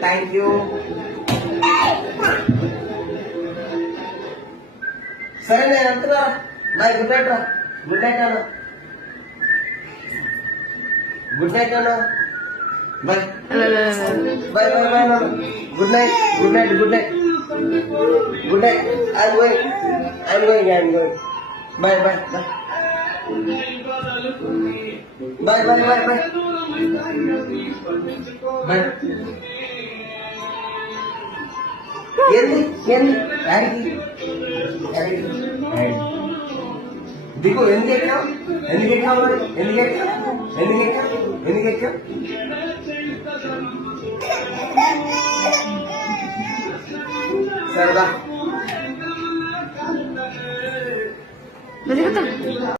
Thank you. సరే నేను అంటున్నా బాయ్. గుడ్ నైట్ రా. గుడ్ నైట్ అన్న. గుడ్ నైట్ అన్న. బాయ్ బాయ్ బాయ్ బాయ్ అన్న. Good night good night good night good night. I'm going. Bye bye bye bye bye bye bye bye. ఏంది ఏంది దిగు. ఎందుకు ఎక్కావు? ఎందుకు ఎక్కావు మరి? ఎందుకు ఎక్కావు? ఎందుకు ఎక్కావు? ఎందుకు ఎక్కావు? సరదా